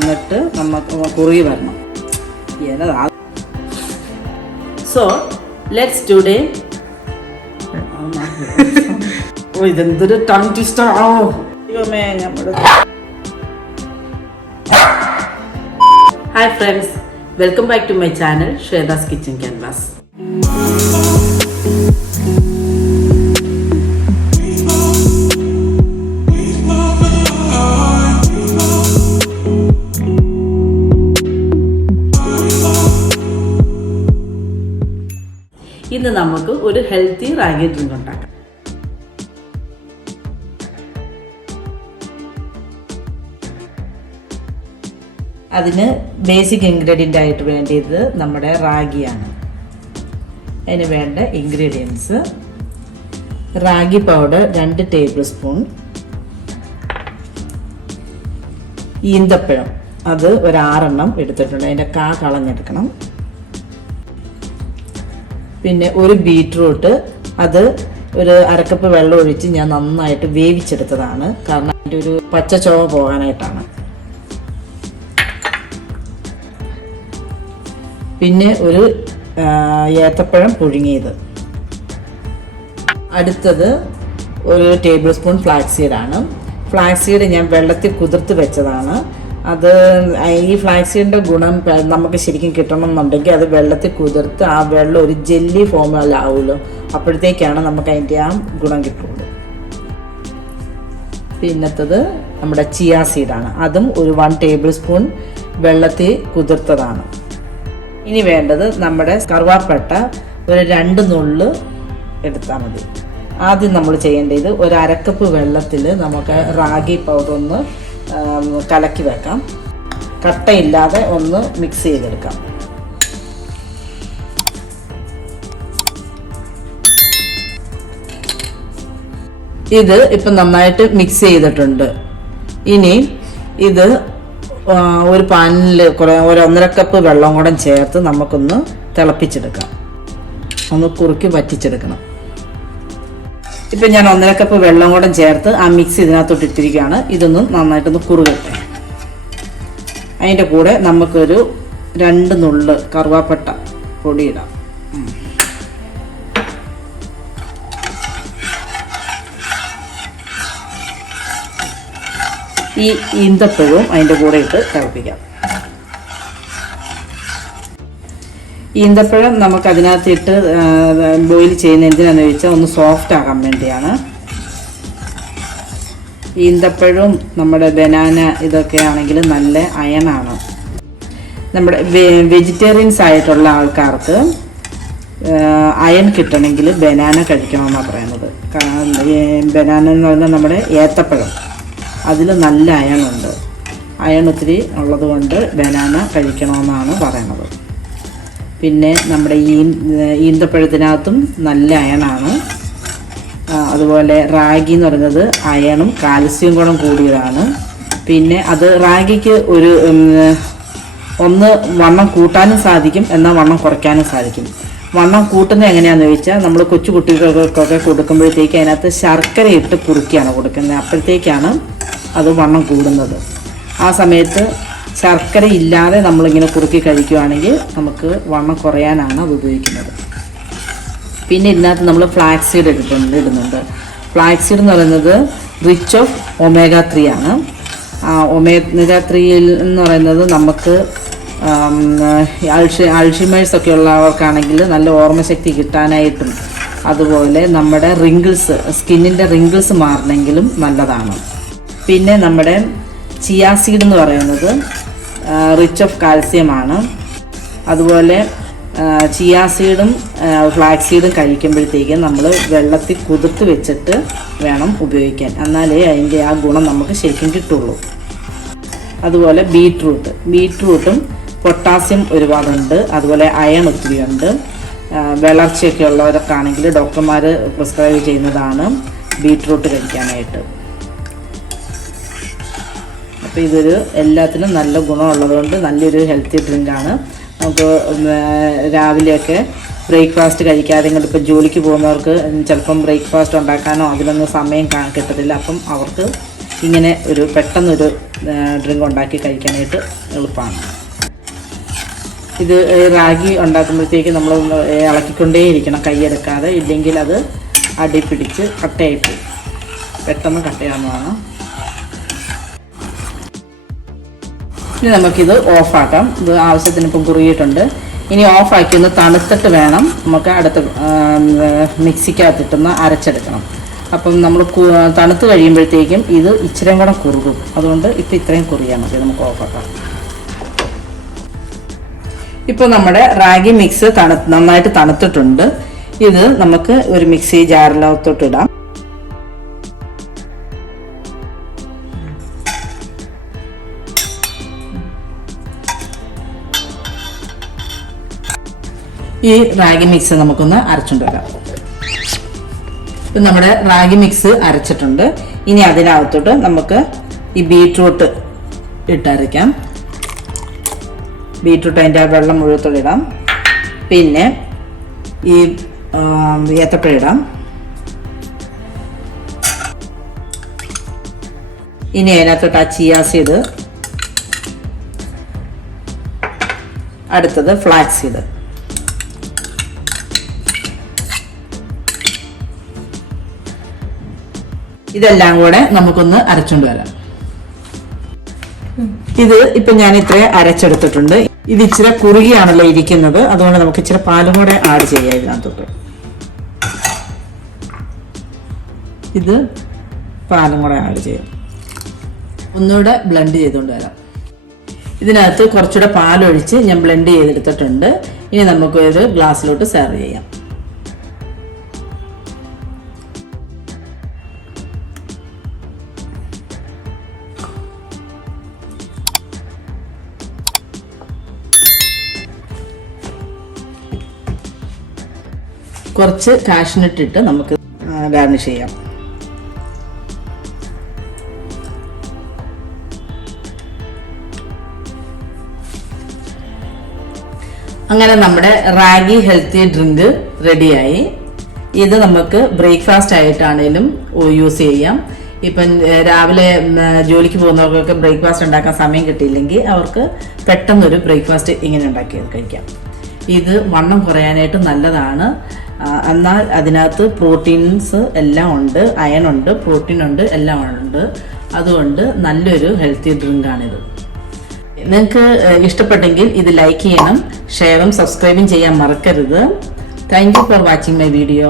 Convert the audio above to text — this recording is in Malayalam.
എന്നിട്ട് നമുക്ക് കുറുകി വരണം. സോ ലെറ്റ്സ് ടുഡേ ഇതെന്തൊരു ടങ് ട്വിസ്റ്റർ ആണോ ദൈവമേ. Hi friends, welcome back to my channel Shweta's kitchen canvas. ഇന്ന് നമുക്ക് ഒരു ഹെൽത്തി റാഗി ഡ്രിങ്ക് ഉണ്ടാക്കാം. അതിന് ബേസിക് ഇൻഗ്രീഡിയൻ്റ് ആയിട്ട് വേണ്ടിയത് നമ്മുടെ റാഗിയാണ്. അതിന് വേണ്ട ingredients: ragi powder 2 table spoon, ഈന്തപ്പഴം അത് ഒരു 6 എണ്ണം എടുത്തിട്ടുണ്ട്, അതിൻ്റെ കളഞ്ഞെടുക്കണം. പിന്നെ ഒരു ബീറ്റ്റൂട്ട്, അത് ഒരു 1/2 കപ്പ് വെള്ളം ഒഴിച്ച് ഞാൻ നന്നായിട്ട് വേവിച്ചെടുത്തതാണ്, കാരണം അതിൻ്റെ ഒരു പച്ച ചുവ പോകാനായിട്ടാണ്. പിന്നെ ഒരു ഏത്തപ്പഴം പുഴുങ്ങിയത്. അടുത്തത് ഒരു ടേബിൾ സ്പൂൺ ഫ്ലാക്സ് സീഡാണ്. ഫ്ലാക്സ് സീഡ് ഞാൻ വെള്ളത്തിൽ കുതിർത്ത് വെച്ചതാണ്. അത് ഈ ഫ്ലാക്സ് സീഡിൻ്റെ ഗുണം നമുക്ക് ശരിക്കും കിട്ടണമെന്നുണ്ടെങ്കിൽ അത് വെള്ളത്തിൽ കുതിർത്ത് ആ വെള്ളം ഒരു ജെല്ലി ഫോമിലാവുമല്ലോ, അപ്പോഴത്തേക്കാണ് നമുക്ക് അതിൻ്റെ ആ ഗുണം കിട്ടുള്ളൂ. പിന്നത്തത് നമ്മുടെ ചിയ സീഡാണ്. അതും ഒരു 1 ടേബിൾ സ്പൂൺ വെള്ളത്തിൽ കുതിർത്തതാണ്. ഇനി വേണ്ടത് നമ്മുടെ കറുവാപ്പട്ട ഒരു 2 നുള്ള് എടുത്താൽ മതി. ആദ്യം നമ്മൾ ചെയ്യേണ്ടത് ഒരു 1/2 കപ്പ് വെള്ളത്തിൽ നമുക്ക് റാഗി പൗഡർ ഒന്ന് കലക്കി വെക്കാം. കട്ടയില്ലാതെ ഒന്ന് മിക്സ് ചെയ്തെടുക്കാം. ഇത് ഇപ്പം നന്നായിട്ട് മിക്സ് ചെയ്തിട്ടുണ്ട്. ഇനി ഇത് ഒരു പാനിൽ ഒരു 1.5 കപ്പ് വെള്ളം കൂടെ ചേർത്ത് നമുക്കൊന്ന് തിളപ്പിച്ചെടുക്കാം, ഒന്ന് കുറുക്കി വറ്റിച്ചെടുക്കണം. ഇപ്പം ഞാൻ 1.5 കപ്പ് വെള്ളം കൂടെ ചേർത്ത് ആ മിക്സ് ഇതിനകത്തോട്ട് ഇട്ടിരിക്കുകയാണ്. ഇതൊന്നും നന്നായിട്ടൊന്ന് കുറുകട്ടെ. അതിൻ്റെ കൂടെ നമുക്കൊരു 2 നുള്ള് കറുവാപ്പട്ട പൊടിയിടാം. ഈ ഈന്തപ്പഴവും അതിൻ്റെ കൂടെ ഇട്ട് തിളപ്പിക്കാം. ഈന്തപ്പഴം നമുക്ക് അതിനകത്തിട്ട് ബോയിൽ ചെയ്യുന്ന എന്തിനാണെന്ന് ചോദിച്ചാൽ ഒന്ന് സോഫ്റ്റ് ആകാൻ വേണ്ടിയാണ്. ഈന്തപ്പഴവും നമ്മുടെ ബനാന ഇതൊക്കെ ആണെങ്കിൽ നല്ല അയണാണ്. നമ്മുടെ വെജിറ്റേറിയൻസ് ആയിട്ടുള്ള ആൾക്കാർക്ക് അയൺ കിട്ടണമെങ്കിൽ ബനാന കഴിക്കണമെന്നാണ് പറയുന്നത്. ബനാന എന്ന് പറഞ്ഞാൽ നമ്മുടെ ഏത്തപ്പഴം, അതിൽ നല്ല അയണുണ്ട്. അയൺ ഒത്തിരി ഉള്ളത് കൊണ്ട് ബനാന കഴിക്കണമെന്നാണ് പറയുന്നത്. പിന്നെ നമ്മുടെ ഈന്തപ്പഴത്തിനകത്തും നല്ല അയണാണ്. അതുപോലെ റാഗി എന്ന് പറയുന്നത് അയണും കാൽസ്യം ഗുണം കൂടിയതാണ്. പിന്നെ അത് റാഗിക്ക് ഒന്ന് വണ്ണം കൂട്ടാനും സാധിക്കും, എന്നാൽ വണ്ണം കുറയ്ക്കാനും സാധിക്കും. വണ്ണം കൂട്ടുന്നത് എങ്ങനെയാണെന്ന് ചോദിച്ചാൽ നമ്മൾ കൊച്ചു കുട്ടികൾക്കൊക്കെ കൊടുക്കുമ്പോഴത്തേക്ക് അതിനകത്ത് ശർക്കര ഇട്ട് കുറുക്കിയാണ് കൊടുക്കുന്നത്, അപ്പോഴത്തേക്കാണ് അത് വണ്ണം കൂടുന്നത്. ആ സമയത്ത് ശർക്കര ഇല്ലാതെ നമ്മളിങ്ങനെ കുറുക്കി കഴിക്കുകയാണെങ്കിൽ നമുക്ക് വണ്ണം കുറയാനാണ് അത് ഉപയോഗിക്കുന്നത്. പിന്നെ ഇതിനകത്ത് നമ്മൾ ഫ്ലാക്സ് സീഡ് ഇടുന്നുണ്ട്. ഫ്ലാക്സ് സീഡ് എന്ന് പറയുന്നത് റിച്ച് ഓഫ് ഒമേഗ 3 ആണ്. ഒമേഗ 3 എന്ന് പറയുന്നത് നമുക്ക് അൾഷിമേഴ്സ് ഒക്കെ ഉള്ളവർക്കാണെങ്കിൽ നല്ല ഓർമ്മശക്തി കിട്ടാനായിട്ടും, അതുപോലെ നമ്മുടെ റിങ്കിൾസ്, സ്കിന്നിൻ്റെ റിങ്കിൾസ് മാറണമെങ്കിലും നല്ലതാണ്. പിന്നെ നമ്മുടെ ചിയ സീഡ് എന്ന് പറയുന്നത് റിച്ച് ഓഫ് കാൽസ്യമാണ്. അതുപോലെ ചിയ സീഡും ഫ്ലാക്സ് സീഡും കഴിക്കുമ്പോഴത്തേക്കും നമ്മൾ വെള്ളത്തിൽ കുതിർത്ത് വെച്ചിട്ട് വേണം ഉപയോഗിക്കാൻ, എന്നാലേ അതിൻ്റെ ആ ഗുണം നമുക്ക് ശരിക്കും കിട്ടുള്ളൂ. അതുപോലെ ബീറ്റ്റൂട്ടും പൊട്ടാസ്യം ഒരുപാടുണ്ട്, അതുപോലെ അയൺ ഒത്തിരിയുണ്ട്. വളർച്ചയൊക്കെ ഉള്ളവർക്കാണെങ്കിൽ ഡോക്ടർമാർ പ്രിസ്ക്രൈബ് ചെയ്യുന്നതാണ് ബീറ്റ്റൂട്ട് കഴിക്കാനായിട്ട്. അപ്പോൾ ഇതൊരു എല്ലാത്തിനും നല്ല ഗുണമുള്ളതുകൊണ്ട് നല്ലൊരു ഹെൽത്തി ഡ്രിങ്കാണ്. നമുക്ക് രാവിലെയൊക്കെ ബ്രേക്ക്ഫാസ്റ്റ് കഴിക്കാതെ ഇപ്പോൾ ജോലിക്ക് പോകുന്നവർക്ക് ചിലപ്പം ബ്രേക്ക്ഫാസ്റ്റ് ഉണ്ടാക്കാനോ അതിനൊന്നും സമയം കിട്ടത്തില്ല. അപ്പം അവർക്ക് ഇങ്ങനെ ഒരു പെട്ടെന്നൊരു ഡ്രിങ്ക് ഉണ്ടാക്കി കഴിക്കാനായിട്ട് എളുപ്പമാണ്. ഇത് റാഗി ഉണ്ടാക്കുമ്പോഴത്തേക്ക് നമ്മൾ ഇളക്കിക്കൊണ്ടേയിരിക്കണം, കൈയെടുക്കാതെ, ഇല്ലെങ്കിൽ അത് അടി പിടിച്ച് കട്ടയായിട്ട് പെട്ടെന്ന് കട്ടയാവുന്നതാണ്. ഇനി നമുക്കിത് ഓഫാക്കാം. ഇത് ആവശ്യത്തിന് ഇപ്പം കുറുകിയിട്ടുണ്ട്. ഇനി ഓഫാക്കി ഒന്ന് തണുത്തിട്ട് വേണം നമുക്ക് അടുത്ത മിക്സിക്കകത്തിട്ടൊന്ന് അരച്ചെടുക്കണം. അപ്പം നമ്മൾ തണുത്ത് കഴിയുമ്പോഴത്തേക്കും ഇത് ഇച്ചിരി കൂടെ കുറുകും. അതുകൊണ്ട് ഇപ്പം ഇത്രയും കുറുകിയാൽ മതി. നമുക്ക് ഓഫാക്കാം. ഇപ്പോൾ നമ്മുടെ റാഗി മിക്സ് നന്നായിട്ട് തണുത്തിട്ടുണ്ട്. ഇത് നമുക്ക് ഒരു മിക്സി ജാറിലോട്ട് ഇടാം. ഈ റാഗി മിക്സ് നമുക്കൊന്ന് അരച്ചുകൊണ്ട് വരാം. ഇപ്പം നമ്മുടെ റാഗി മിക്സ് അരച്ചിട്ടുണ്ട്. ഇനി അതിനകത്തോട്ട് നമുക്ക് ഈ ബീട്രൂട്ട് ഇട്ടരയ്ക്കാം. ബീട്രൂട്ട് അതിൻ്റെ വെള്ളം മുഴുവത്തോടെ ഇടാം. പിന്നെ ഈ ഏത്തപ്പഴം ഇടാം. ഇനി അതിനകത്തോട്ട് ആ ചിയാ സീഡ്, അടുത്തത് ഫ്ലാക്സ് സീഡ്. ഇതെല്ലാം കൂടെ നമുക്കൊന്ന് അരച്ചുകൊണ്ട് വരാം. ഇത് ഇപ്പൊ ഞാൻ ഇത്ര അരച്ചെടുത്തിട്ടുണ്ട്. ഇത് ഇച്ചിരി കുറുകിയാണല്ലോ ഇരിക്കുന്നത്, അതുകൊണ്ട് നമുക്ക് ഇച്ചിരി പാലും കൂടെ ആഡ് ചെയ്യാം ഇതിനകത്തോട്ട്. ഇത് പാലും കൂടെ ആഡ് ചെയ്യാം. ഒന്നുകൂടെ ബ്ലെൻഡ് ചെയ്തുകൊണ്ട് വരാം. ഇതിനകത്ത് കുറച്ചുകൂടെ പാലൊഴിച്ച് ഞാൻ ബ്ലെൻഡ് ചെയ്തെടുത്തിട്ടുണ്ട്. ഇനി നമുക്ക് ഇത് ഗ്ലാസ്സിലോട്ട് സെർവ് ചെയ്യാം. കുറച്ച് കാഷ്നട്ട് ഇട്ട് നമുക്ക് ഗാർണിഷ് ചെയ്യാം. അങ്ങനെ നമ്മുടെ റാഗി ഹെൽത്തി ഡ്രിങ്ക് റെഡിയായി. ഇത് നമുക്ക് ബ്രേക്ക്ഫാസ്റ്റ് ആയിട്ടാണേലും യൂസ് ചെയ്യാം. ഇപ്പം രാവിലെ ജോലിക്ക് പോകുന്നവർക്കൊക്കെ ബ്രേക്ക്ഫാസ്റ്റ് ഉണ്ടാക്കാൻ സമയം കിട്ടിയില്ലെങ്കിൽ അവർക്ക് പെട്ടെന്നൊരു ബ്രേക്ക്ഫാസ്റ്റ് ഇങ്ങനെ ഉണ്ടാക്കി കഴിക്കാം. ഇത് വണ്ണം കുറയാനായിട്ട് നല്ലതാണ്. എന്നാൽ അതിനകത്ത് പ്രോട്ടീൻസ് എല്ലാം ഉണ്ട്, അയൺ ഉണ്ട്, പ്രോട്ടീൻ ഉണ്ട്, എല്ലാം ഉണ്ട്. അതുകൊണ്ട് നല്ലൊരു ഹെൽത്തി ഡ്രിങ്കാണിത്. നിങ്ങൾക്ക് ഇഷ്ടപ്പെട്ടെങ്കിൽ ഇത് ലൈക്ക് ചെയ്യണം, ഷെയറും സബ്സ്ക്രൈബും ചെയ്യാൻ മറക്കരുത്. Thank you for watching my video.